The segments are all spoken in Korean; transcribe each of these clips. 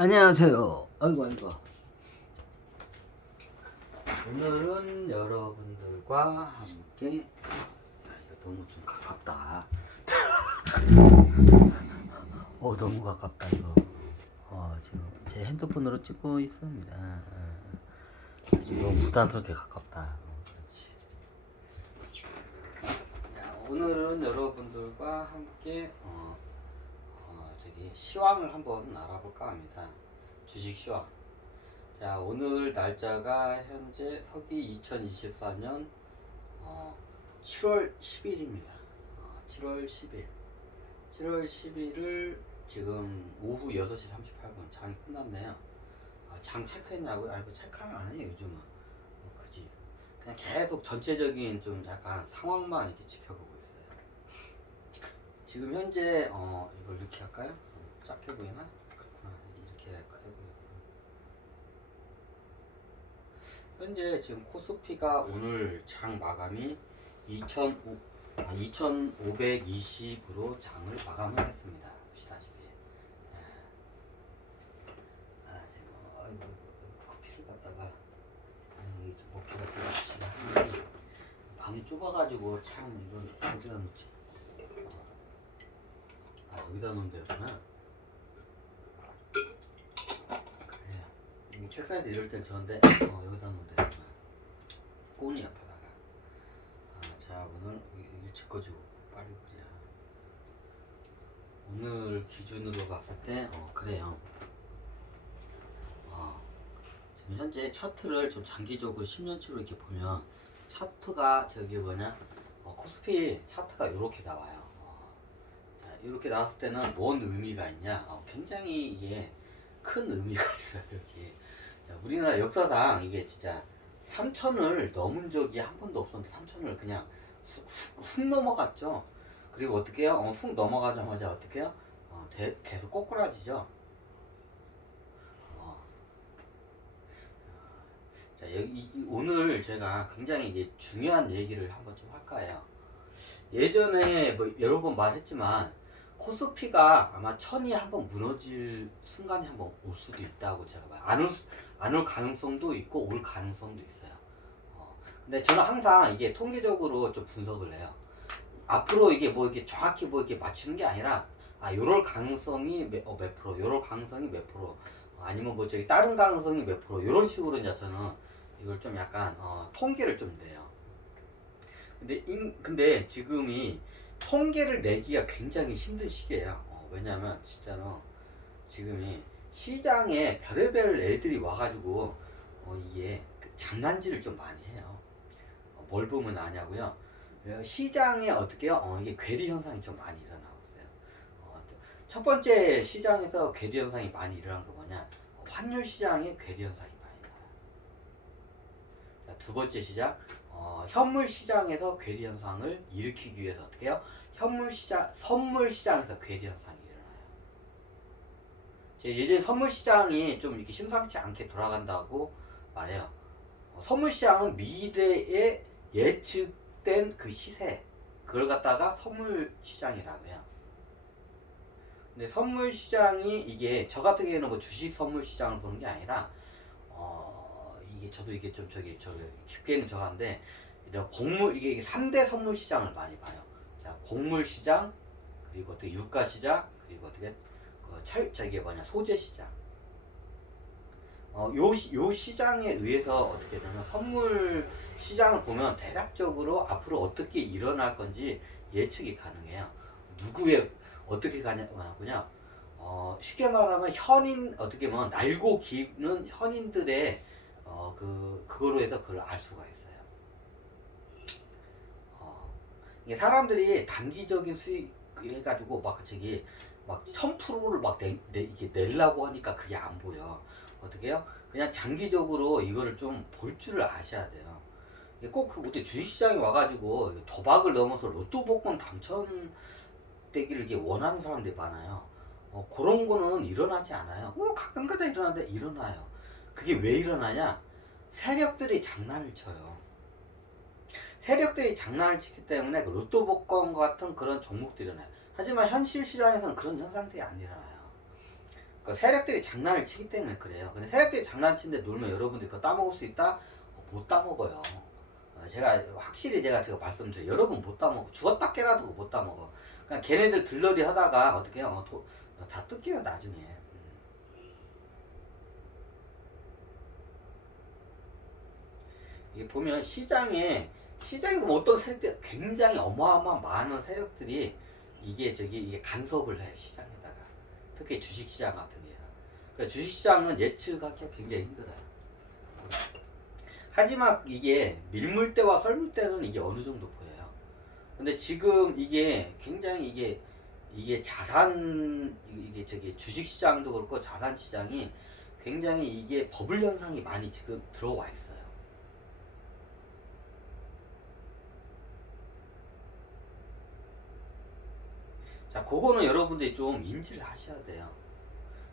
안녕하세요. 아이고. 오늘은 여러분들과 함께, 이거 너무 좀 가깝다. 너무 가깝다, 이거. 지금 제 핸드폰으로 찍고 있습니다. 지금 너무 부담스럽게 가깝다. 그렇지. 자, 오늘은 여러분들과 함께, 시황을 한번 알아볼까 합니다. 주식 시황. 자, 오늘 날짜가 현재 서기 2024년 7월 10일입니다. 7월 10일. 7월 10일을 지금 오후 6시 38분 장이 끝났네요. 장 체크했냐고요? 아니, 뭐 체크는 안 해요, 요즘은. 그지. 그냥 계속 전체적인 좀 약간 상황만 이렇게 지켜보고 있어요. 지금 현재, 이걸 이렇게 할까요? 작게 보이나? 이렇게 크게 보이고. 현재 지금 코스피가 오늘 장 마감이 2520으로 장을 마감하겠습니다. 보시다시피. 지금, 커피를 갖다가, 여기 좀 먹기가 들어갑시다. 방이 좁아가지고 참, 이건 어디다 놓지? 여기다 놓으면 되구나. 책상에서 이럴 땐 저런데 여기다 놓으면 되구나. 꼬니 옆에다가. 자, 오늘 일찍 꺼지고 빨리 그래야. 오늘 기준으로 봤을 때 그래요. 지금 현재 차트를 좀 장기적으로 10년치로 이렇게 보면 차트가 코스피 차트가 이렇게 나와요. 자, 이렇게 나왔을 때는 뭔 의미가 있냐? 굉장히 이게 큰 의미가 있어요. 여기. 자, 우리나라 역사상 이게 진짜 3천을 넘은 적이 한 번도 없었는데 3천을 그냥 쑥 넘어갔죠. 그리고 어떻게 해요? 쑥 넘어가자마자 어떻게 해요? 계속 꼬꾸라지죠. 자, 오늘 제가 굉장히 이게 중요한 얘기를 한번 좀 할까 해요. 예전에 뭐 여러 번 말했지만 코스피가 아마 천이 한번 무너질 순간이 한번 올 수도 있다고 제가 봐요. 안 올 가능성도 있고 올 가능성도 있어요. 근데 저는 항상 이게 통계적으로 좀 분석을 해요. 앞으로 이게 뭐 이렇게 정확히 뭐 이렇게 맞추는 게 아니라 요럴 가능성이 몇 프로, 요럴 가능성이 몇 프로, 아니면 뭐 저기 다른 가능성이 몇 프로, 요런 식으로 이제 저는 이걸 좀 약간 통계를 좀 내요. 근데 지금이 통계를 내기가 굉장히 힘든 시기예요. 왜냐면 진짜로 지금이 시장에 별의별 애들이 와가지고 이게 장난질을 좀 많이 해요. 뭘 보면 아냐고요? 시장에 어떻게 해요? 이게 괴리 현상이 좀 많이 일어나고 있어요. 첫 번째 시장에서 괴리 현상이 많이 일어난 거 뭐냐? 환율 시장에 괴리 현상이 많이 나요. 자, 두 번째 시장, 현물 시장에서 괴리 현상을 일으키기 위해서 어떻게 해요? 선물 시장에서 괴리 현상이 일어나요. 예전에 선물 시장이 좀 이렇게 심상치 않게 돌아간다고 말해요. 선물 시장은 미래에 예측된 그 시세, 그걸 갖다가 선물 시장이라고 해요. 근데 선물 시장이 이게 저 같은 경우에는 뭐 주식 선물 시장을 보는 게 아니라 이게 좀 깊게는 저한데 이런 이게 3대 선물 시장을 많이 봐요. 자, 곡물 시장, 그리고 어떻게 유가 시장, 그리고 어떻게 소재 시장. 요 시장에 의해서 어떻게 되면 선물 시장을 보면 대략적으로 앞으로 어떻게 일어날 건지 예측이 가능해요. 어떻게 가냐고요? 쉽게 말하면 어떻게 보면 날고 기는 현인들의 그거로 해서 그걸 알 수가 있어요. 이게 사람들이 단기적인 수익 해가지고 막 1000%를 이게 내려고 하니까 그게 안 보여. 어떻게 해요? 그냥 장기적으로 이거를 좀 볼 줄을 아셔야 돼요. 꼭 어떻게 주식시장에 와가지고 도박을 넘어서 로또 복권 당첨되기를 이게 원하는 사람들이 많아요. 그런 거는 일어나지 않아요. 가끔가다 일어나는데 일어나요. 그게 왜 일어나냐? 세력들이 장난을 쳐요. 세력들이 장난을 치기 때문에 그 로또 복권 같은 그런 종목들이 일어나요. 하지만 현실 시장에서는 그런 현상들이 안 일어나요. 그 세력들이 장난을 치기 때문에 그래요. 근데 세력들이 장난치는데 놀면 여러분들이 그거 따먹을 수 있다? 못 따먹어요. 제가 확실히 제가 말씀드려요. 여러분 못 따먹어. 죽었다 깨라도 못 따먹어. 그냥 걔네들 들러리 하다가 어떻게 해요? 다 뜯겨요 나중에. 이게 보면 시장에 뭐 어떤 세력들 굉장히 어마어마한 많은 세력들이 이게 간섭을 해요 시장에다가. 특히 주식시장 같은 경우. 그러니까 주식시장은 예측하기가 굉장히 힘들어요. 하지만 이게 밀물대와 썰물대는 이게 어느 정도 보여요. 근데 지금 이게 굉장히 이게 주식시장도 그렇고 자산시장이 굉장히 이게 버블 현상이 많이 지금 들어와 있어요. 자, 그거는 여러분들이 좀 인지를 하셔야 돼요.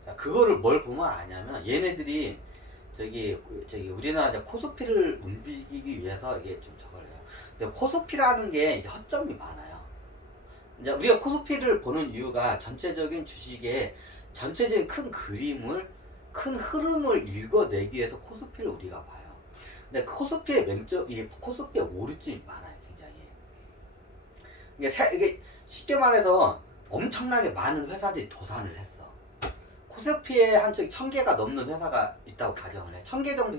자, 그거를 뭘 보면 아냐면 얘네들이 우리나라 이제 코스피를 움직이기 위해서 이게 좀 저걸 해요. 근데 코스피라는 게 이게 허점이 많아요. 이제 우리가 코스피를 보는 이유가 전체적인 주식의 전체적인 큰 그림을 큰 흐름을 읽어내기 위해서 코스피를 우리가 봐요. 근데 코스피의 이게 코스피의 오류점이 많아요, 굉장히. 이게 쉽게 말해서 엄청나게 많은 회사들이 도산을 했어. 코스피에 한 1000개가 넘는 회사가 있다고 가정을 해. 1000개 정도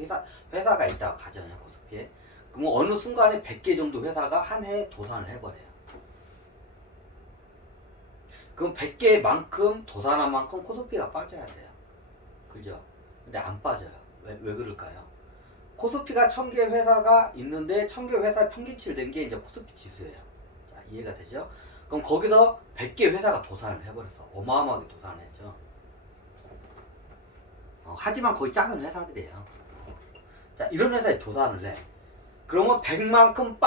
회사가 있다고 가정을 해, 코스피에. 그럼 어느 순간에 100개 정도 회사가 한 해에 도산을 해버려요. 그럼 100개만큼 도산한 만큼 코스피가 빠져야 돼요. 그죠? 근데 안 빠져요. 왜 그럴까요? 코스피가 1000개 회사가 있는데 1000개 회사 평균치를 낸 게 이제 코스피 지수예요. 자, 이해가 되죠? 그럼 거기서 100개 회사가 도산을 해버렸어. 어마어마하게 도산을 했죠. 하지만 거의 작은 회사들이에요. 자, 이런 회사에 도산을 해. 그러면 100만큼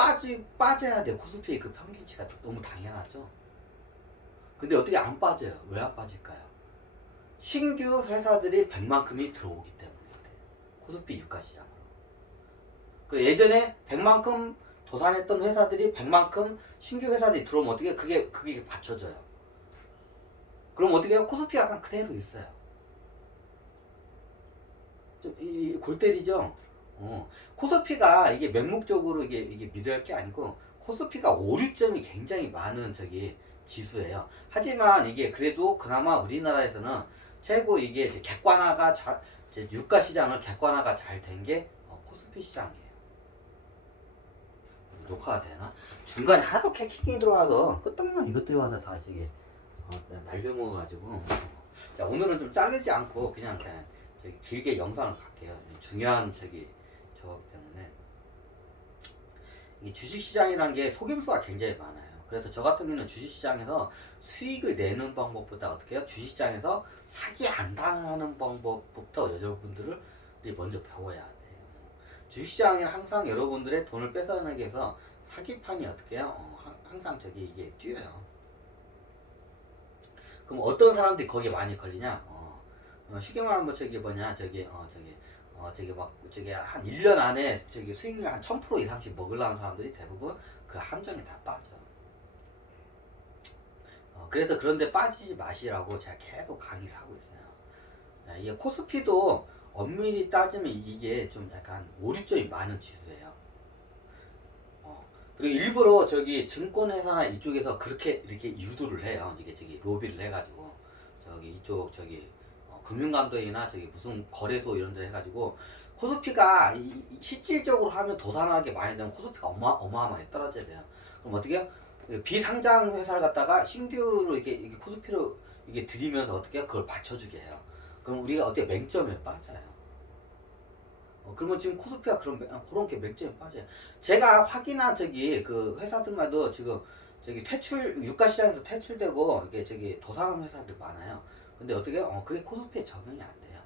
빠져야 돼. 코스피의 그 평균치가 너무 당연하죠. 근데 어떻게 안 빠져요? 왜 안 빠질까요? 신규 회사들이 100만큼이 들어오기 때문에 코스피 유가시장으로. 그리고 예전에 100만큼 도산했던 회사들이 100만큼 신규 회사들이 들어오면 어떻게 그게 받쳐져요. 그럼 어떻게 해요? 코스피가 약간 그대로 있어요. 좀 골 때리죠. 코스피가 이게 맹목적으로 이게 믿어야 할 게 아니고 코스피가 오류점이 굉장히 많은 지수예요. 하지만 이게 그래도 그나마 우리나라에서는 최고 이게 이제 객관화가 이제 유가 시장을 객관화가 잘 된 게 코스피 시장이에요. 녹화가 되나? 중간에 하도 캐킹이 들어와서 끄떡만 이것들이 와서 다 날려먹어가지고. 자, 오늘은 좀 자르지 않고 그냥 길게 영상을 갈게요. 중요한 저거기 때문에. 이 주식시장이라는 게 속임수가 굉장히 많아요. 그래서 저 같은 경우는 주식시장에서 수익을 내는 방법보다 어떻게 해요? 주식시장에서 사기 안 당하는 방법부터 여러분들을 먼저 배워야 돼요. 주식시장에는 항상 여러분들의 돈을 뺏어내기 위해서 사기판이 어떻게 해요? 항상 이게 뛰어요. 그럼 어떤 사람들이 거기에 많이 걸리냐? 쉽게 말하면 한 1년 안에 수익률 한 1000% 이상씩 먹으려는 사람들이 대부분 그 함정에 다 빠져. 그래서 그런데 빠지지 마시라고 제가 계속 강의를 하고 있어요. 자, 이게 코스피도 엄밀히 따지면 이게 좀 약간 오류점이 많은 지수예요. 그리고 일부러 증권회사나 이쪽에서 그렇게 이렇게 유도를 해요. 이게 로비를 해가지고 이쪽 금융감독이나 무슨 거래소 이런 데 해가지고 코스피가 실질적으로 하면 도산하게 많이 되면 코스피가 어마어마하게 떨어져야 돼요. 그럼 어떻게 해요? 비상장 회사를 갖다가 신규로 이렇게 코스피로 이게 들이면서 어떻게 해요? 그걸 받쳐주게 해요. 그럼 우리가 어떻게 맹점에 빠져요. 그러면 지금 코스피가 그런 게 맹점에 빠져요. 제가 확인한 그 회사들마다 지금 유가시장에서 퇴출되고 이게 도산한 회사들 많아요. 근데 어떻게 해요? 그게 코스피에 적용이 안 돼요.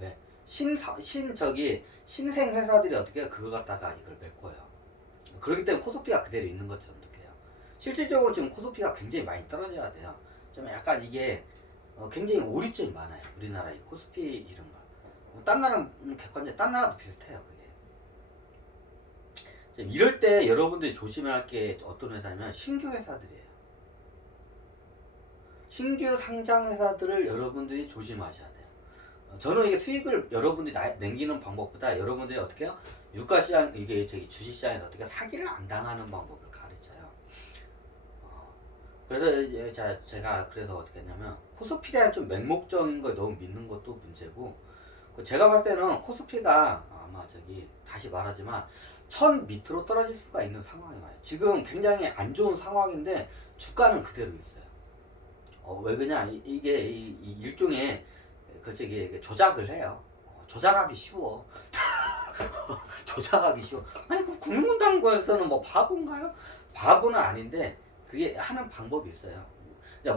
왜? 신생 회사들이 어떻게 해요? 그걸 갖다가 이걸 메꿔요. 그렇기 때문에 코스피가 그대로 있는 것처럼 느껴요. 실질적으로 지금 코스피가 굉장히 많이 떨어져야 돼요. 좀 약간 이게 굉장히 오류점이 많아요. 우리나라 이 코스피 이런 거. 딴 나라는 객관적, 딴 나라도 비슷해요. 그게. 이럴 때 여러분들이 조심해야 할 게 어떤 회사냐면 신규 회사들이에요. 신규 상장 회사들을 여러분들이 조심하셔야 돼요. 저는 이게 수익을 여러분들이 남기는 방법보다 여러분들이 어떻게 해요? 유가시장, 이게 저기 주식시장에서 어떻게 사기를 안 당하는 방법을 가르쳐요. 그래서 이제 제가 그래서 어떻게 했냐면 코스피가 좀 맹목적인 걸 너무 믿는 것도 문제고, 제가 봤을 때는 코스피가 아마 저기 다시 말하지만 1000 밑으로 떨어질 수가 있는 상황이 와요. 지금 굉장히 안 좋은 상황인데 주가는 그대로 있어요. 왜 그러냐, 이게 이 일종의 그 저기 조작을 해요. 조작하기 쉬워. 조작하기 쉬워. 아니 그 국민당국에서는 뭐 바본가요? 바보는 아닌데 그게 하는 방법이 있어요.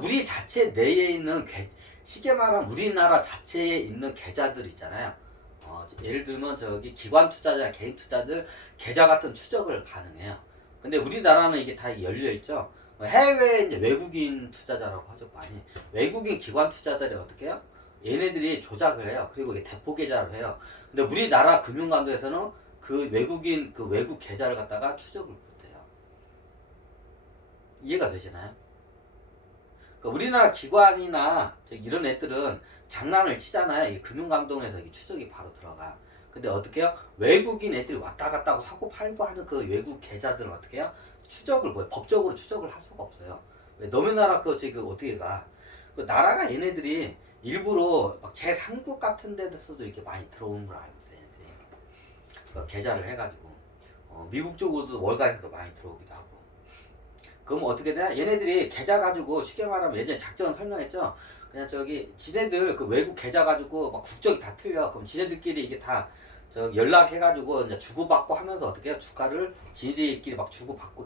우리 자체 내에 있는 쉽게 말하면 우리나라 자체에 있는 계좌들 있잖아요. 예를 들면 저기 기관 투자자, 개인 투자들 계좌 같은 추적을 가능해요. 근데 우리나라는 이게 다 열려 있죠. 해외 이제 외국인 투자자라고 하죠, 많이. 외국인 기관 투자들이 어떻게 해요? 얘네들이 조작을 해요. 그리고 이게 대포 계좌를 해요. 근데 우리나라 금융감독에서는 그 외국인 그 외국 계좌를 갖다가 추적을 못해요. 이해가 되시나요? 그러니까 우리나라 기관이나 이런 애들은 장난을 치잖아요. 이 금융감독에서 이 추적이 바로 들어가. 근데 어떻게 해요? 외국인 애들이 왔다 갔다 하고 사고 팔고 하는 그 외국 계좌들은 어떻게 해요? 추적을 법적으로 추적을 할 수가 없어요. 왜 너네 나라 그 어떻게 가? 그 나라가 얘네들이 일부러 막 제3국 같은 데서도 이렇게 많이 들어오는 걸 알고 있어요. 얘네들이. 그러니까 계좌를 해가지고 미국 쪽으로도 월가에서도 많이 들어오기도 하고. 그럼 어떻게 되냐? 얘네들이 계좌 가지고 쉽게 말하면 예전에 작전 설명했죠. 그냥 저기 지네들 그 외국 계좌 가지고 막 국적이 다 틀려. 그럼 지네들끼리 이게 다 저 연락해가지고 이제 주고받고 하면서 어떻게 해요? 주가를 지네들끼리 막 주고받고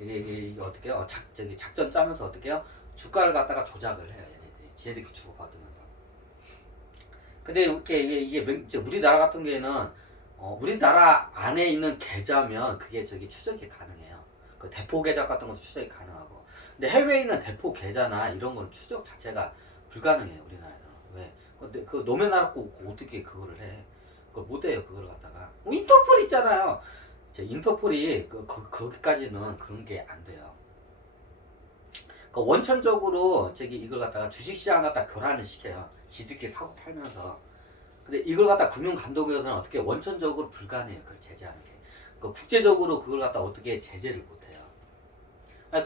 이게 어떻게 해요? 저기 작전 짜면서 어떻게 해요? 주가를 갖다가 조작을 해요. 얘네들이 지네들끼리 주고받으면서. 근데 이렇게 이게 우리나라 같은 경우에는 우리나라 안에 있는 계좌면 그게 저기 추적이 가능해요. 그 대포 계좌 같은 것도 추적이 가능하고. 근데 해외에 있는 대포 계좌나 이런 건 추적 자체가 불가능해요. 우리나라에서는. 왜? 근데 그 노매 나라 꼭 어떻게 그거를 해? 그걸 못해요. 그걸 갖다가. 인터폴 있잖아요. 인터폴이 거기까지는 그런 게 안 돼요. 그 원천적으로 이걸 갖다가 주식시장 갖다 교란을 시켜요. 지들끼리 사고 팔면서. 근데 이걸 갖다 금융감독에서는 어떻게 원천적으로 불가능해요. 그걸 제재하는 게. 국제적으로 그걸 갖다 어떻게 제재를 못해요.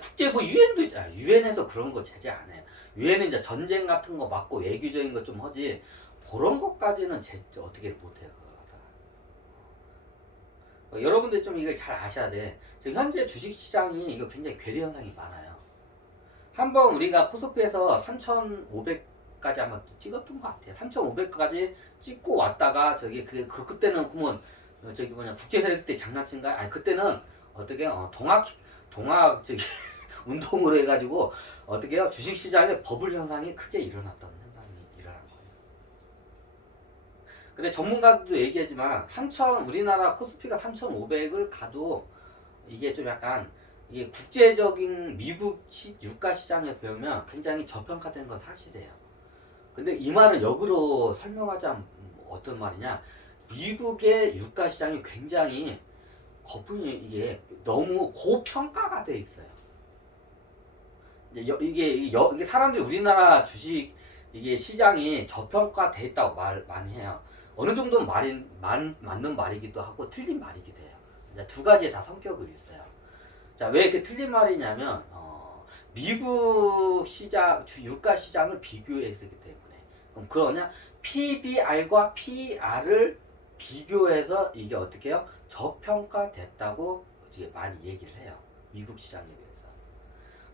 국제 뭐 유엔도 있잖아요. 유엔에서 그런 거 제재 안 해요. 유엔은 이제 전쟁 같은 거 막고 외교적인 거 좀 하지 그런 것까지는 어떻게 못해요. 그걸 갖다가. 여러분들 좀 이걸 잘 아셔야 돼. 지금 현재 주식시장이 이거 굉장히 괴리 현상이 많아요. 한번 우리가 코스피에서 3,500까지 아마 찍었던 것 같아요. 3,500까지 찍고 왔다가 그때는 그러면 저기 뭐냐 국제 세력 때 장난친가? 아니 그때는 어떻게 동학 운동으로 해가지고 어떻게 해요? 주식시장에 버블 현상이 크게 일어났던 현상이 일어난 거예요. 근데 전문가들도 얘기하지만 우리나라 코스피가 3,500을 가도 이게 좀 약간 이게 국제적인 미국 유가 시장에 보면 굉장히 저평가된 건 사실이에요. 근데 이 말은 역으로 설명하자면 어떤 말이냐? 미국의 유가 시장이 굉장히 거품이 이게 너무 고평가가 돼 있어요. 이게 사람들이 우리나라 주식 이게 시장이 저평가돼 있다고 많이 해요. 어느 정도는 맞는 말이기도 하고 틀린 말이기도 해요. 두 가지의 다 성격이 있어요. 자, 왜 이렇게 틀린 말이냐면 미국 시장 유가 시장을 비교했기 때문에. 그럼 그러냐? PBR과 PR을 비교해서 이게 어떻게 해요? 저평가됐다고 많이 얘기를 해요. 미국 시장에 비해서.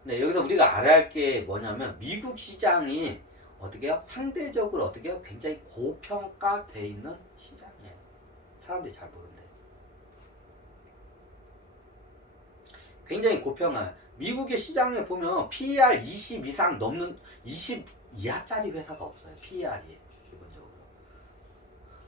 근데 여기서 우리가 알아야 할 게 뭐냐면 미국 시장이 어떻게 해요? 상대적으로 어떻게 해요? 굉장히 고평가돼 있는 시장이에요. 사람들이 잘 모르는데. 굉장히 고평가. 미국의 시장에 보면 PER 20 이상 넘는 20 이하짜리 회사가 없어요. PER이 기본적으로.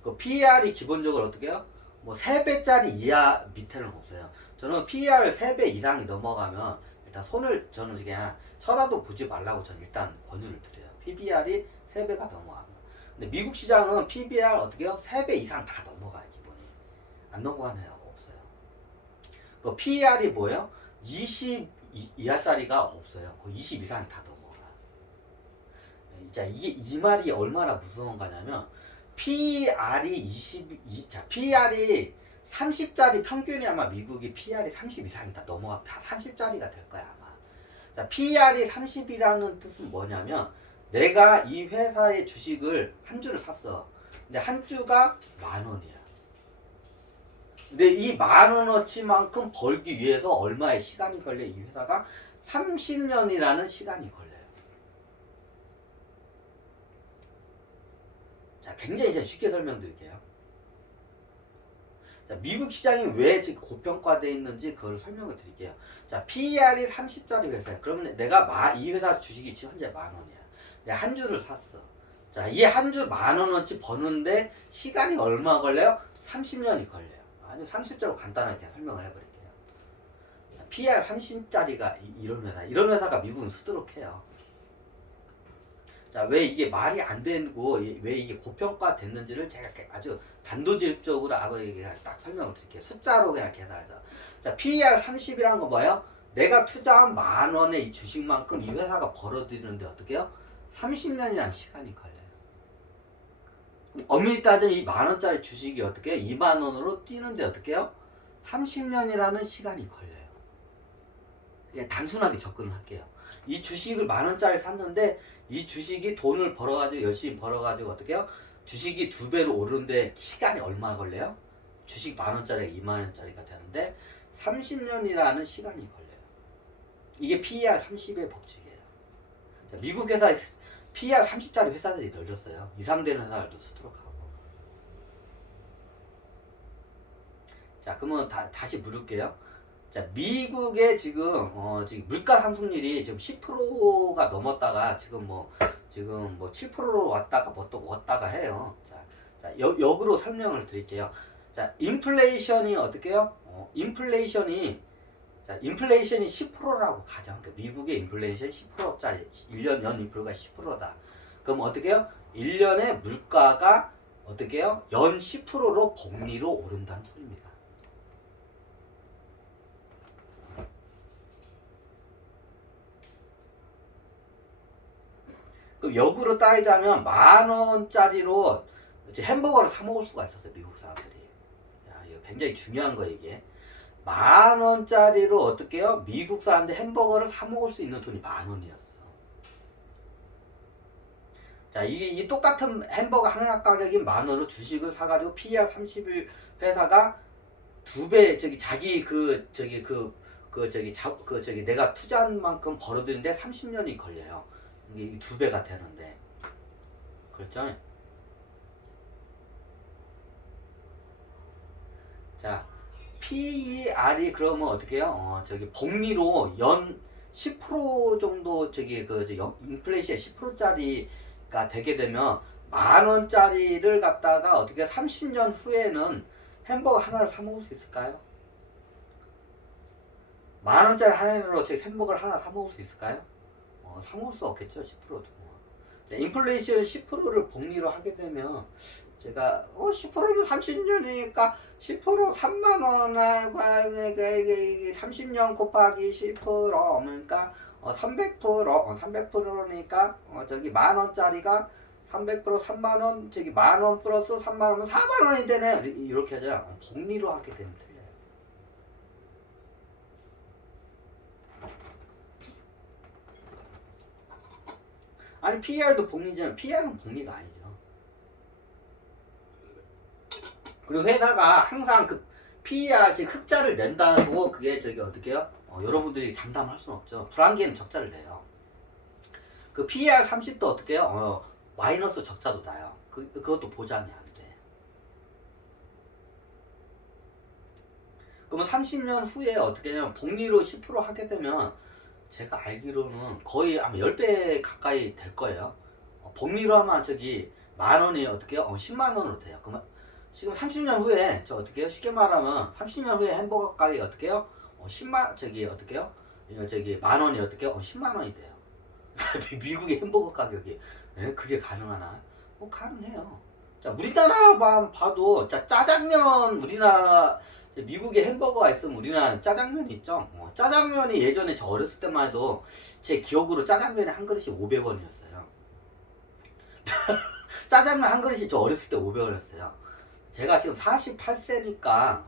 그 PER이 기본적으로 어떻게 해요? 뭐 3배짜리 이하 밑에는 없어요. 저는 PER 3배 이상이 넘어가면 일단 저는 그냥 쳐다도 보지 말라고 저는 일단 권유를 드려요. PBR이 3배가 넘어가면. 근데 미국 시장은 PBR 어떻게 해요? 3배 이상 다 넘어가요, 기본이. 안 넘어가는 애가 없어요. 그 PER이 뭐예요? 20 이하짜리가 없어요. 그 20 이상이 다 넘어가요. 자, 이 말이 얼마나 무서운 거냐면 PER이 22, 자, PER이 30짜리 평균이 아마 미국이 PER이 30 이상이다. 넘어가 30짜리가 될 거야, 아마. 자, PER이 30이라는 뜻은 뭐냐면 내가 이 회사의 주식을 한 주를 샀어. 근데 한 주가 10,000원이야. 근데 이 10,000원어치만큼 벌기 위해서 얼마의 시간이 걸려? 이 회사가 30년이라는 시간이 걸려요. 자, 굉장히 제가 쉽게 설명드릴게요. 자, 미국 시장이 왜 지금 고평가되어 있는지 그걸 설명을 드릴게요. 자, PER이 30짜리 회사야. 그러면 내가 이 회사 주식이 지금 현재 10,000원이야. 내가 한 주를 샀어. 자, 이 한 주 10,000원어치 버는데 시간이 얼마 걸려요? 30년이 걸려요. 아주 상식적으로 간단하게 설명을 해버릴게요. PER 30짜리가 이런 회사가 미국은 쓰도록 해요. 자, 왜 이게 말이 안 되고 왜 이게 고평가 됐는지를 제가 아주 단도직입적으로 딱 설명을 드릴게요. 숫자로 그냥 계산해서. 자, PER 30이란 건 뭐예요? 내가 투자한 10,000원의 이 주식만큼 이 회사가 벌어들이는데 어떻게 해요? 30년이라는 시간이 걸려요. 엄밀히 따지면 이 10,000원짜리 주식이 어떻게 해요? 20,000원으로 뛰는데 어떻게 해요? 30년이라는 시간이 걸려요. 그냥 단순하게 접근을 할게요. 이 주식을 10,000원짜리 샀는데 이 주식이 돈을 벌어가지고 열심히 벌어가지고 어떻게 해요? 주식이 2배로 오르는데 시간이 얼마 걸려요? 주식 10,000원짜리가 20,000원짜리가 되는데 30년이라는 시간이 걸려요. 이게 PER 30의 법칙이에요. 자, 미국 회사 PER 30짜리 회사들이 널렸어요. 이상되는 회사들도 쓰도록 하고. 자, 그러면 다시 물을게요. 자, 미국의 지금 물가 상승률이 지금 10%가 넘었다가 지금 뭐 7%로 왔다가 또 왔다가 해요. 자, 역으로 설명을 드릴게요. 자, 인플레이션이 어떻게 해요? 인플레이션이 10%라고 가정. 그러니까 미국의 인플레이션이 10%짜리 1년 연 인플레가 10%다. 그럼 어떻게 해요? 1년에 물가가 어떻게 해요? 연 10%로 복리로 오른다는 소리입니다. 그럼 역으로 따지자면 10,000원짜리로 햄버거를 사 먹을 수가 있었어요, 미국 사람들이. 야, 이거 굉장히 중요한 거예요, 이게. 10,000원짜리로 어떻게 해요? 미국 사람들 햄버거를 사 먹을 수 있는 돈이 10,000원이었어. 자, 이 똑같은 햄버거 하나 가격인 10,000원으로 주식을 사가지고 PER 30일 회사가 2배, 내가 투자한 만큼 벌어들이는데 30년이 걸려요. 이게 2배가 되는데. 그렇죠? 자, PER이 그러면 어떻게 해요? 복리로 연 10% 정도 인플레이션 10%짜리가 되게 되면 10,000원짜리를 갖다가 어떻게 30년 후에는 햄버거 하나를 사 먹을 수 있을까요? 10,000원짜리 하나로 햄버거를 하나 사 먹을 수 있을까요? 사 먹을 수 없겠죠. 10%도. 자, 인플레이션 10%를 복리로 하게 되면 제가 10%면 30년이니까 10% 3만원 이게 30년 곱하기 10% 그러니까 300%니까 10,000원짜리가 300% 3만원 10,000원 플러스 3만원이면 4만원이 되네. 이렇게 하죠. 복리로 하게 되면 틀려요. 아니 PER도 복리잖아요. PER은 복리가 아니죠. 그리고 회사가 항상 그 PER 즉 흑자를 낸다고 그게 어떻게 해요? 여러분들이 장담할 수는 없죠. 불안기에는 적자를 내요. 그 PER 30도 어떻게 해요? 마이너스 적자도 나요. 그것도 보장이 안 돼. 그러면 30년 후에 어떻게 되냐면 복리로 10% 하게 되면 제가 알기로는 거의 아마 10배 가까이 될 거예요. 복리로 하면 10,000원이 어떻게 해요? 10만원으로 돼요. 그러면 지금 30년 후에 어떻게 해요? 쉽게 말하면 30년 후에 햄버거 가격이 어떻게 해요? 10만원이 어떻게 해요? 10만원이 돼요. 미국의 햄버거 가격이 그게 가능하나? 가능해요. 자, 우리나라만 봐도 짜장면 우리나라 미국에 햄버거가 있으면 우리나라는 짜장면이 있죠. 짜장면이 예전에 저 어렸을 때만 해도 제 기억으로 짜장면이 한 그릇이 500원이었어요. 짜장면 한 그릇이 저 어렸을 때 500원이었어요. 제가 지금 48세니까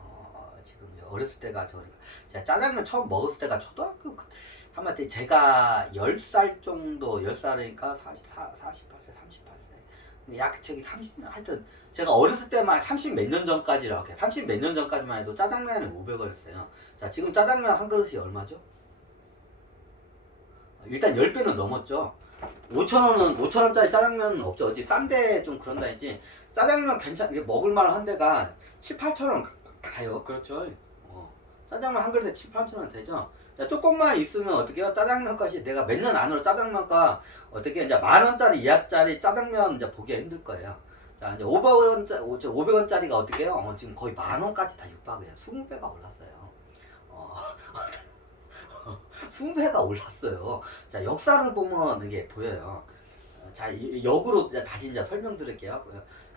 지금 어렸을 때가 저니까 제가 짜장면 처음 먹었을 때가 초등학교 한마디 제가 10살 정도 10살이니까 48세 38세 약 저기 30년 하여튼 제가 어렸을 때만 30 몇 년 전까지라고 해 30 몇 년 전까지만 해도 짜장면이 500원이었어요. 자 지금 짜장면 한 그릇이 얼마죠? 일단 10배는 넘었죠. 5,000원은 5,000원짜리 짜장면은 없죠. 어찌 싼데 좀 그런다 했지. 짜장면 이게 먹을만 한 데가 7, 8,000원 가요. 그렇죠. 짜장면 한 그릇에 7, 8,000원 되죠. 자, 조금만 있으면 어떻게 해요? 짜장면 값이 내가 몇 년 안으로 짜장면 값 어떻게 이제 10,000원짜리 이하짜리 짜장면 이제 보기가 힘들 거예요. 자, 이제 500원짜리가 어떻게 해요? 지금 거의 10,000원까지 다 육박해요. 20배가 올랐어요. 20배가 올랐어요. 자, 역사를 보면 이게 보여요. 자, 역으로 다시 이제 설명드릴게요.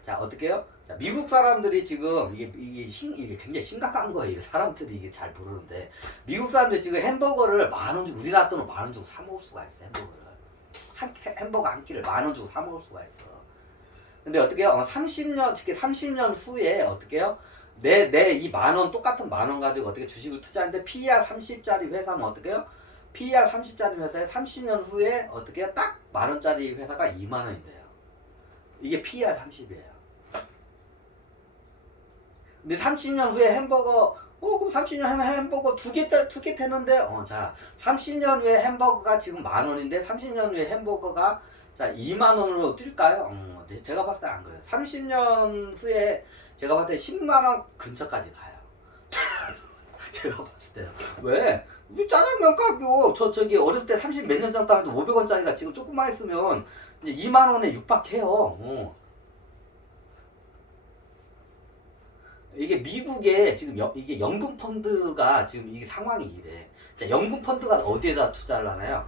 자, 어떻게 해요? 자, 미국 사람들이 지금 이게 굉장히 심각한 거예요. 이게 사람들이 이게 잘 모르는데 미국 사람들이 지금 햄버거를 10,000원 주고 우리나라 돈으로 10,000원 주고 사 먹을 수가 있어. 햄버거 한 끼를 10,000원 주고 사 먹을 수가 있어. 근데 어떻게 해요? 30년 특히 30년 후에 어떻게 해요? 내 이 10,000원 똑같은 10,000원 가지고 어떻게 주식을 투자하는데 PER 30짜리 회사는 어떻게 해요? PER 30짜리 회사에 30년 후에 어떻게 해요? 딱 10,000원짜리 회사가 20,000원이 돼요. 이게 PER 30이에요. 근데 30년 후에 햄버거 그럼 30년 후에 햄버거 두 개 되는데 자 30년 후에 햄버거가 지금 10,000원인데 30년 후에 햄버거가 자 20,000원으로 뛸까요? 제가 봤을 때 안 그래요. 30년 후에 제가 봤을 때 10만원 근처까지 가요. 제가 봤을 때요. 왜? 우리 짜장면 가격 저기 어렸을 때 30 몇 년 전까지 500원짜리가 지금 조금만 있으면 이제 20,000원에 육박해요. 이게 미국에 지금 이게 연금 펀드가 지금 이게 상황이 이래. 자, 연금 펀드가 어디에다 투자를 하나요?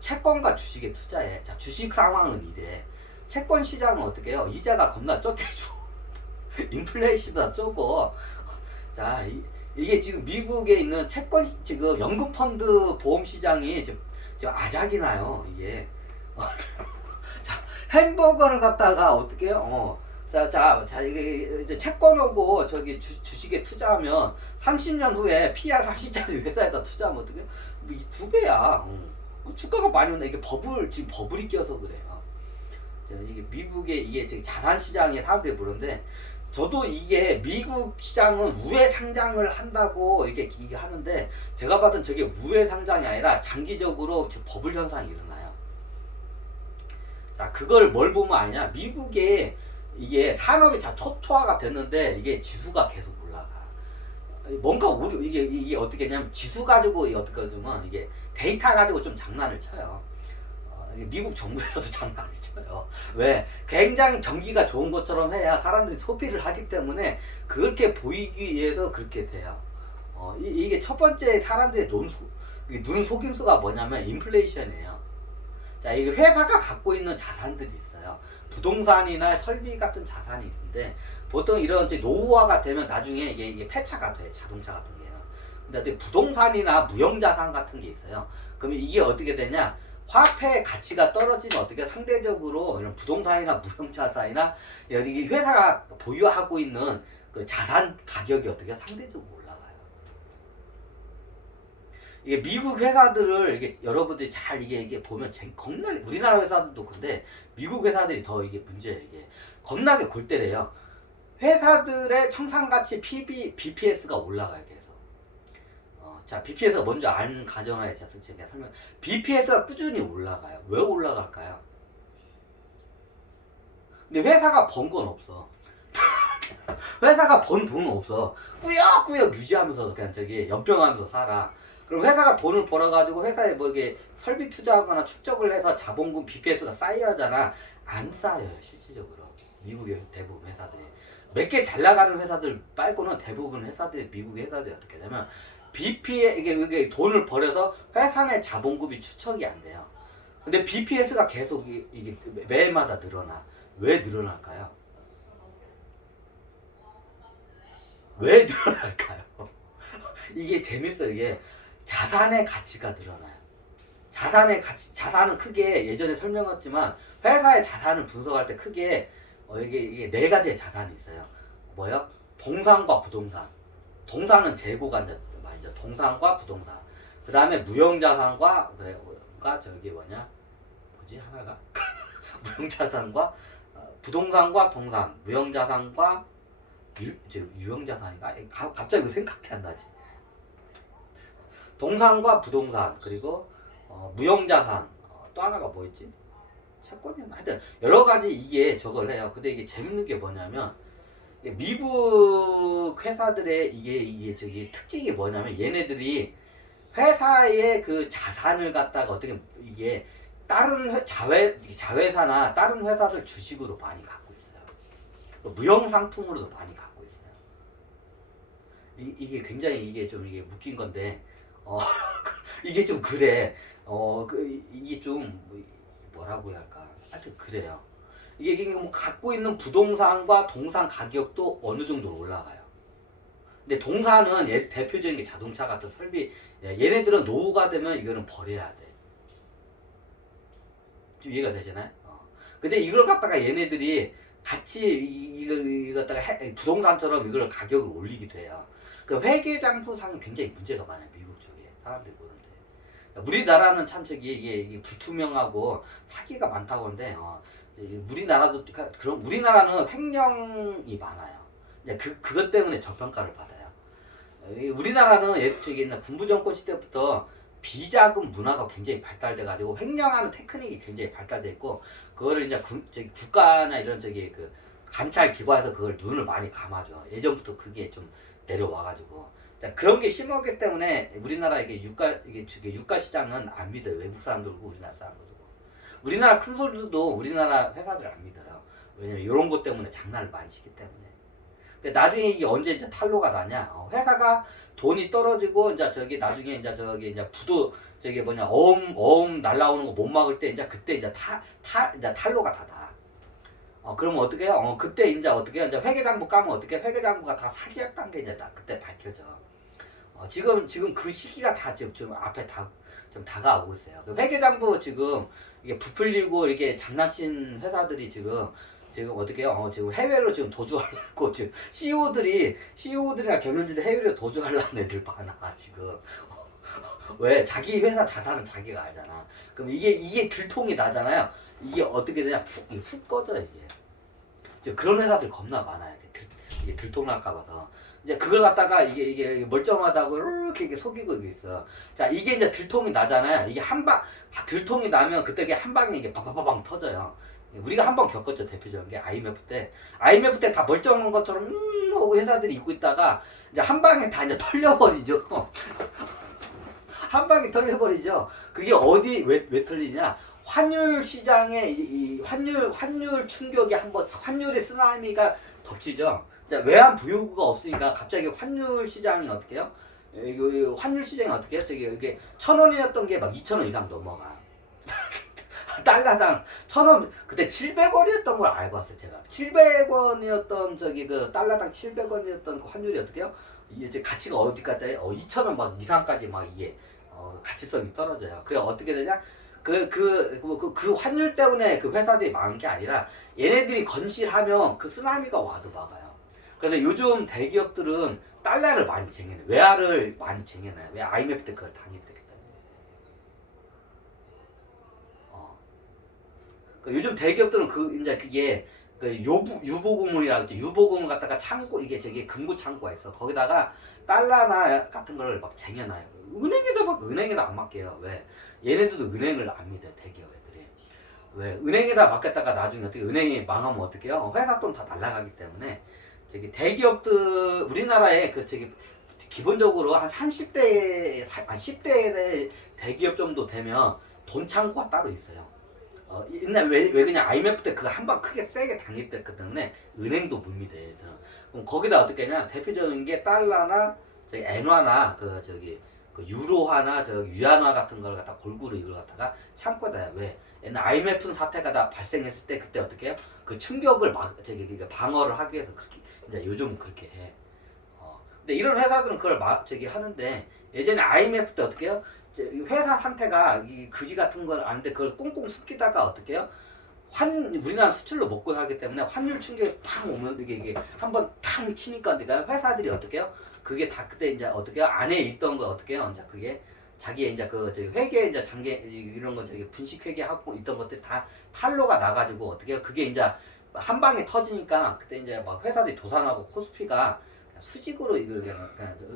채권과 주식에 투자해. 자, 주식 상황은 이래. 채권 시장은 어떻게 해요? 이자가 겁나 적게 줘. 인플레이션보다 적어. 자, 이게 지금 미국에 있는 채권 지금 연금 펀드 보험 시장이 지금 아작이 나요. 이게. 자, 햄버거를 갖다가 어떻게 해요? 이게 이제 채권하고 저기 주식에 투자하면 30년 후에 PR 30짜리 회사에다 투자하면 어떻게? 뭐 2배야. 주가가 많이 온다. 이게 지금 버블이 껴서 그래요. 이게 미국의 이게 지금 자산 시장에 사람들이 모르는데 저도 이게 미국 시장은 우회 상장을 한다고 이게 하는데 제가 봤던 저게 우회 상장이 아니라 장기적으로 지금 버블 현상이 일어나요. 자, 그걸 뭘 보면 아니냐? 미국에 이게 산업이 다 초토화가 됐는데 이게 지수가 계속 올라가. 뭔가 이게 어떻게 했냐면 지수 가지고 어떻게 하냐면 이게 데이터 가지고 좀 장난을 쳐요. 미국 정부에서도 장난을 쳐요. 왜? 굉장히 경기가 좋은 것처럼 해야 사람들이 소비를 하기 때문에 그렇게 보이기 위해서 그렇게 돼요. 이게 첫 번째 사람들의 눈 속임수가 뭐냐면 인플레이션이에요. 자, 이게 회사가 갖고 있는 자산들이 있어요. 부동산이나 설비 같은 자산이 있는데 보통 이런 노후화가 되면 나중에 이게 폐차가 돼. 자동차 같은 게요. 근데 부동산이나 무형자산 같은 게 있어요. 그러면 이게 어떻게 되냐? 화폐의 가치가 떨어지면 어떻게 상대적으로 이런 부동산이나 무형자산이나 여기 회사가 보유하고 있는 그 자산 가격이 어떻게 상대적으로 올라가요. 이게 미국 회사들을 이게 여러분들이 잘 이게 보면 겁나게 우리나라 회사들도 근데 미국 회사들이 더 이게 문제예요. 이게 겁나게 골 때려요. 회사들의 청산가치 BPS가 올라가요. 계속. 자, BPS가 먼저 안 가정하에 제가 설명. BPS가 꾸준히 올라가요. 왜 올라갈까요? 근데 회사가 번 건 없어. 회사가 번 돈은 없어. 꾸역꾸역 유지하면서 그냥 연병하면서 살아. 그럼 회사가 돈을 벌어가지고 회사에 뭐 이게 설비 투자하거나 축적을 해서 자본금 BPS가 쌓여야 하잖아. 안 쌓여요, 실질적으로. 미국의 대부분 회사들이. 몇 개 잘 나가는 회사들 빼고는 대부분 회사들이, 미국의 회사들이 어떻게 하냐면, 이게 돈을 벌여서 회사 내 자본금이 추적이 안 돼요. 근데 BPS가 계속 이게 매해마다 늘어나. 왜 늘어날까요? 왜 늘어날까요? 이게 재밌어요. 이게 자산의 가치가 늘어나요. 자산의 가치, 자산은 크게 예전에 설명했지만 회사의 자산을 분석할 때 크게 이게 네 가지의 자산이 있어요. 뭐요? 동산과 부동산. 동산은 재고가 이제 말이죠. 동산과 부동산. 그 다음에 무형자산과 그래가 저기 뭐지 하나가 무형자산과 부동산과 동산, 무형자산과 유형자산인가? 갑자기 그 생각이 안 나지. 동산과 부동산 그리고 무형자산 또 하나가 뭐였지? 채권이었나? 하여튼 여러 가지 이게 저걸 해요. 근데 이게 재밌는 게 뭐냐면 미국 회사들의 이게 저기 특징이 뭐냐면 얘네들이 회사의 그 자산을 갖다가 어떻게 이게 다른 자회사나 다른 회사들 주식으로 많이 갖고 있어요. 무형 상품으로도 많이 갖고 있어요. 이게 굉장히 이게 좀 이게 웃긴 건데 이게 좀 그래. 이게 좀 뭐라고 해야 할까? 하여튼 그래요. 이게 뭐 갖고 있는 부동산과 동산 가격도 어느 정도 올라가요. 근데 동산은 대표적인 게 자동차 같은 설비. 얘네들은 노후가 되면 이거는 버려야 돼. 좀 이해가 되잖아요? 근데 이걸 갖다가 얘네들이 같이 이걸 갖다가 부동산처럼 이걸 가격을 올리기도 해요. 그 회계장부상이 굉장히 문제가 많아요. 미국 쪽에 사람들이 보는데. 우리나라는 참 이게 불투명하고 사기가 많다고 하는데 우리나라도 그럼 우리나라는 횡령이 많아요. 그것 때문에 저평가를 받아요. 우리나라는 군부 정권 시대부터 비자금 문화가 굉장히 발달돼 가지고 횡령하는 테크닉이 굉장히 발달돼 있고 그거를 이제 국가나 이런 그 감찰 기관에서 그걸 눈을 많이 감아줘. 예전부터 그게 좀 내려와 가지고 그런 게 심하기 때문에 우리나라 이게 유가 시장은 안 믿어요. 외국 사람들고 우리나라 사람들고. 우리나라 큰 소리도 우리나라 회사들 안 믿어요. 왜냐면 이런 것 때문에 장난을 많이 치기 때문에. 근데 나중에 이게 언제 이제 탄로가 나냐? 회사가 돈이 떨어지고 이제 나중에 이제 어음 날라오는 거 못 막을 때 이제 그때 이제 이제 탄로가 다 나. 그러면 어떻게 해요? 그때 이제 어떻게 해요? 이제 회계장부 까면 어떻게 해? 회계장부가 다 사기였다는 게 이제 그때 밝혀져. 지금 그 시기가 다 지금 앞에 좀 다가오고 있어요. 그 회계장부 지금 이게 부풀리고 이렇게 장난친 회사들이 지금 어떻게 해요? 지금 해외로 지금 도주하려고 지금 CEO들이나 경영진들 해외로 도주하려는 애들 많아 지금. 왜? 자기 회사 자산은 자기가 알잖아. 그럼 이게 들통이 나잖아요. 이게 어떻게 되냐? 훅 꺼져 이게. 그런 회사들 겁나 많아요. 이게 들통 날까 봐서. 이제 그걸 갖다가 이게 멀쩡하다고 이렇게 속이고 있어. 자, 이게 이제 들통이 나잖아요. 이게 들통이 나면 그때 한 방에 이게 바바바방 터져요. 우리가 한 번 겪었죠. 대표적인 게 IMF 때 다 멀쩡한 것처럼 하고 회사들이 있고 있다가 이제 한 방에 다 이제 털려버리죠. 한 방에 털려버리죠. 그게 왜 털리냐? 환율 시장에 이 환율 충격이 한번 환율의 쓰나미가 덮치죠. 외환 부유구가 없으니까 갑자기 환율 시장이 어떻게 해요? 환율 시장이 어떻게 해요? 이게 1,000원이었던 게 막 2,000원 이상 넘어가. 달러당 1,000원 그때 700원이었던 걸 알고 왔어요. 제가 700원이었던 그 달러당 700원이었던 그 환율이 어떻게 해요? 이제 가치가 어디 갔다 2,000원 막 이상까지 막 이게 가치성이 떨어져요. 그래 어떻게 되냐? 그 환율 때문에 그 회사들이 망한 게 아니라 얘네들이 건실하면 그 쓰나미가 와도 막아요. 그래서 요즘 대기업들은 달러를 많이 쟁여내, 외화를 많이 쟁여내요. 왜? IMF 때 그걸 당했기 때문에. 요즘 대기업들은 이제 그게 유보금이라고 했죠. 유보금을 갖다가 창고, 이게 금고 창고가 있어. 거기다가 달러나 같은 걸 막 쟁여놔요. 은행에다 안 맡겨요. 왜? 얘네들도 은행을 안 믿어요. 대기업 애들이. 왜? 은행에다 맡겼다가 나중에 어떻게, 은행이 망하면 어떻게 해요? 회사 돈 다 날라가기 때문에, 대기업들, 우리나라에 기본적으로 한 30대, 한 10대의 대기업 정도 되면 돈 창고가 따로 있어요. 옛날 왜 그냥 IMF 때 그거 한 방 크게 세게 당했기 때문에 은행도 못 믿어요. 그럼 거기다 어떻게 하냐? 대표적인 게 달러나 엔화나 그 유로화나 위안화 같은 걸 갖다 골고루 이걸 갖다가 창고다. 왜? 옛날 IMF 사태가 다 발생했을 때 그때 어떻게 해요? 그 충격을 방어를 하기 위해서 그렇게 이제 요즘 그렇게 해. 근데 이런 회사들은 그걸 하는데 예전에 IMF 때 어떻게 해요? 회사 상태가 이 그지 같은 건 아는데 그걸 꽁꽁 숨기다가 어떻게 해요? 우리나라 수출로 먹고 살기 때문에 환율 충격이 팍 오면 이게 한번 탕 치니까 그러니까 회사들이 어떻게 해요? 그게 다 그때 이제 어떻게 해요? 안에 있던 거 어떻게 해요? 이제 그게 자기의 이제 그 저기 회계 이제 장계 이런 거 저기 분식 회계하고 있던 것들 다 탈로가 나가지고 어떻게 해요? 그게 이제 한 방에 터지니까 그때 이제 막 회사들이 도산하고 코스피가 그냥 수직으로 이걸 그냥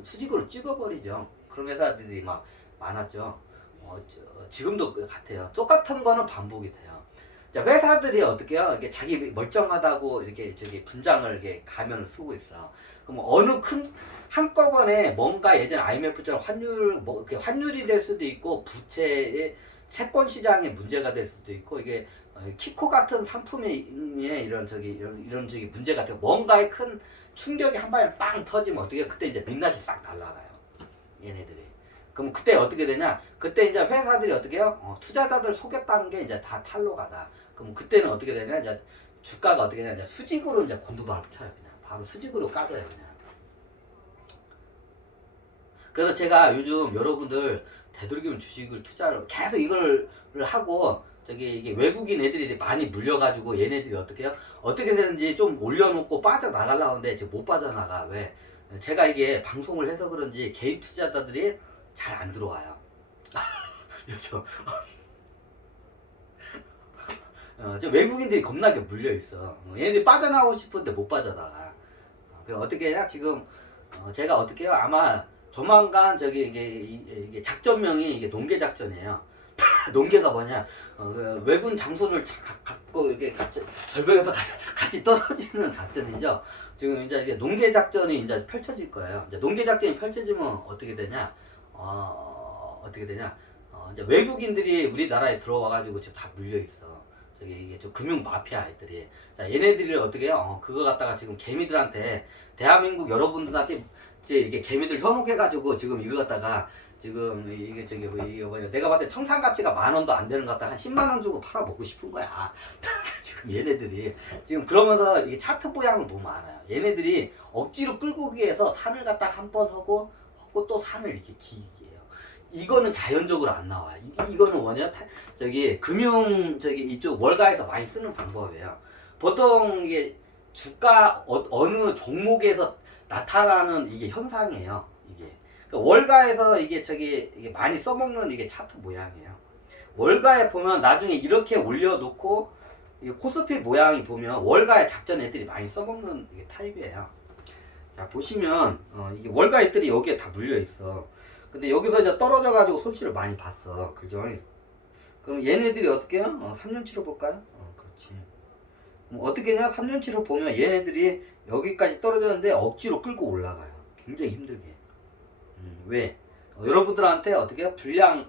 수직으로 찍어버리죠. 그런 회사들이 막 많았죠. 지금도 같아요. 똑같은 거는 반복이 돼요. 자, 회사들이 어떻게 해요? 이게 자기 멀쩡하다고 이렇게 저기 분장을 이렇게 가면을 쓰고 있어. 그럼 어느 한꺼번에 뭔가 예전 IMF처럼 환율이 될 수도 있고 부채의 채권 시장에 문제가 될 수도 있고 이게 키코 같은 상품에 이런 저기 문제가 되고 뭔가의 큰 충격이 한 방에 빵 터지면 어떻게 그때 이제 민낯이 싹 날아가요. 얘네들이. 그럼 그때 어떻게 되냐? 그때 이제 회사들이 어떻게 해요? 투자자들 속였다는 게 이제 다 탈로가다. 그럼 그때는 어떻게 되냐? 이제 주가가 어떻게 되냐? 이제 수직으로 이제 곤두박을 쳐요. 그냥 바로 수직으로 까져요. 그냥. 그래서 제가 요즘 여러분들 되도록이면 주식을 투자를 계속 이걸 하고 이게 외국인 애들이 많이 물려가지고 얘네들이 어떻게 해요? 어떻게 되는지 좀 올려놓고 빠져나가려고 하는데 지금 못 빠져나가. 왜? 제가 이게 방송을 해서 그런지 개인 투자자들이 잘 안 들어와요. 요즘 저 외국인들이 겁나게 물려 있어. 얘네들이 빠져나가고 싶은데 못 빠져나가. 그럼 어떻게 해야 지금 제가 어떻게 해요? 아마 조만간 이게 작전명이 이게 농계 작전이에요. 농계가 뭐냐? 외군 장소를 갖고 이렇게 절벽에서 같이 떨어지는 작전이죠. 지금 이제 농계 작전이 이제 펼쳐질 거예요. 이제 농계 작전이 펼쳐지면 어떻게 되냐? 이제 외국인들이 우리나라에 들어와가지고 지금 다 물려 있어. 이게 좀 금융 마피아 애들이. 자, 얘네들이 어떻게 해요? 그거 갖다가 지금 개미들한테 대한민국 여러분들한테 이게 개미들 현혹해가지고 지금 이걸 갖다가 지금 이게 뭐냐 내가 봤을 때 청산 가치가 10,000원도 안 되는 것 같다 한 10만 원 주고 팔아 먹고 싶은 거야. 지금 얘네들이 지금 그러면서 이게 차트 모양을 보면 알아요. 얘네들이 억지로 끌고 오기 위해서 산을 갖다 한 번 하고 또 산을 이렇게 기기해요. 이거는 자연적으로 안 나와요. 이거는 뭐냐 금융 이쪽 월가에서 많이 쓰는 방법이에요. 보통 이게 주가 어느 종목에서 나타나는 이게 현상이에요. 이게 그러니까 월가에서 이게 많이 써먹는 이게 차트 모양이에요. 월가에 보면 나중에 이렇게 올려놓고 이 코스피 모양이 보면 월가의 작전 애들이 많이 써먹는 이게 타입이에요. 자 보시면 이게 월가 애들이 여기에 다 물려 있어. 근데 여기서 이제 떨어져가지고 손실을 많이 봤어. 그죠? 그럼 얘네들이 어떻게 해요? 3년치로 볼까요? 그렇지. 그럼 어떻게 했냐? 3년치로 보면 얘네들이 여기까지 떨어졌는데 억지로 끌고 올라가요. 굉장히 힘들게. 왜? 여러분들한테 어떻게 해요? 불량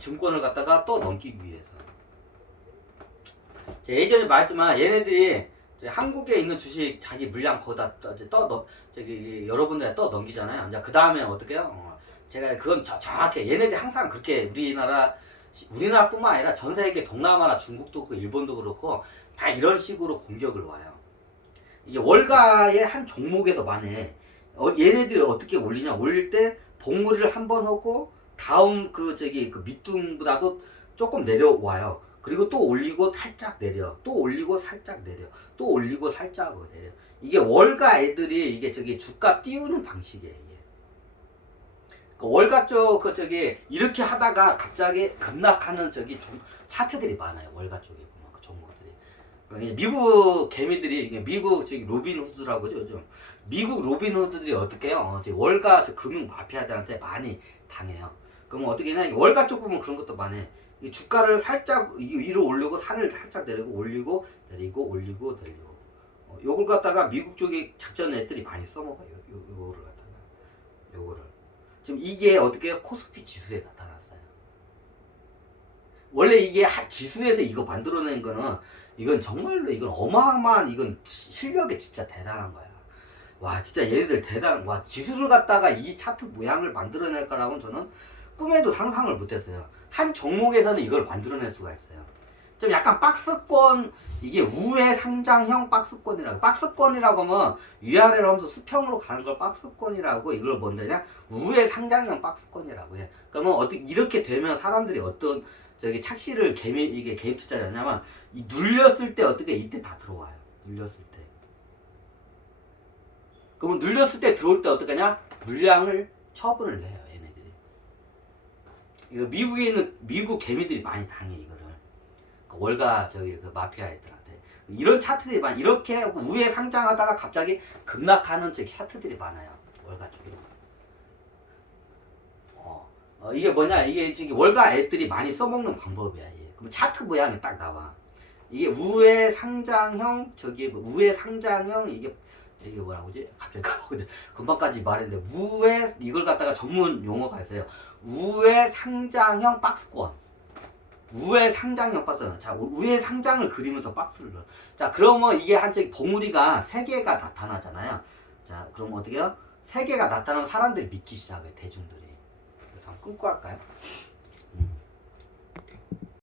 증권을 갖다가 또 넘기기 위해서. 제가 예전에 말했지만 얘네들이 한국에 있는 주식 자기 물량 거기다 여러분들한테 또 넘기잖아요. 이제 그 다음에 어떻게 해요? 제가 그건 정확해. 얘네들이 항상 그렇게 우리나라뿐만 아니라 전 세계 동남아나 중국도 그렇고 일본도 그렇고 다 이런 식으로 공격을 와요. 이게 월가의 한 종목에서만 해. 얘네들이 어떻게 올리냐? 올릴 때 봉우리를 한 번 하고 다음 그 밑둥보다도 조금 내려와요. 그리고 또 올리고 살짝 내려. 또 올리고 살짝 내려. 또 올리고 살짝 내려. 이게 월가 애들이 이게 주가 띄우는 방식이에요. 이게. 월가 쪽 이렇게 하다가 갑자기 급락하는 차트들이 많아요. 월가 쪽에 보면 그 종목들이. 미국 개미들이 미국 로빈후드라고 그러죠. 요즘 미국 로빈후드들이 어떻게 해요? 월가 금융 마피아들한테 많이 당해요. 그러면 어떻게 하냐? 월가 쪽 보면 그런 것도 많아. 이 주가를 살짝 위로 올리고 산을 살짝 내리고 올리고 내리고 올리고 내리고. 요걸 갖다가 미국 쪽에 작전 애들이 많이 써먹어요. 요거를 갖다가 요거를. 지금 이게 어떻게 코스피 지수에 나타났어요. 원래 이게 지수에서 이거 만들어낸 거는 이건 정말로 이건 어마어마한 이건 실력이 진짜 대단한 거야. 와 진짜 얘네들 대단한. 와 지수를 갖다가 이 차트 모양을 만들어낼 거라고는 저는 꿈에도 상상을 못했어요. 한 종목에서는 이걸 만들어낼 수가 있어요. 좀 약간 박스권 이게 우회 상장형 박스권이라고. 박스권이라고 하면 위아래로 하면서 수평으로 가는 걸 박스권이라고, 이걸 뭔데냐? 우회 상장형 박스권이라고 해. 그러면 어떻게 이렇게 되면 사람들이 어떤 저기 착시를 이게 개인 투자를 하냐면, 이 눌렸을 때 어떻게 이때 다 들어와요. 눌렸을 때. 그러면 눌렸을 때 들어올 때 어떡하냐? 물량을 처분을 해요, 얘네들이. 이거 미국에 있는 미국 개미들이 많이 당해, 이거를. 그 월가 저기 그 마피아 애들한테. 이런 차트들이 많이, 이렇게 우에 상장하다가 갑자기 급락하는 저기 차트들이 많아요, 월가 쪽에. 이게 뭐냐? 이게 지금 월가 애들이 많이 써먹는 방법이야, 이게. 그럼 차트 모양이 딱 나와. 이게 우회 상장형, 저기 우회 상장형, 이게 뭐라고지? 갑자기 근데 금방까지 말했는데, 우회, 이걸 갖다가 전문 용어가 있어요. 우회 상장형 박스권. 우회 상장형 박스. 자, 우회 상장을 그리면서 박스를 넣어. 자, 그러면 이게 한쪽에 봉우리가 3개가 나타나잖아요. 자, 그럼 어떻게 해요? 3개가 나타나면 사람들이 믿기 시작해, 대중들이. 그래서 한번 끊고 할까요?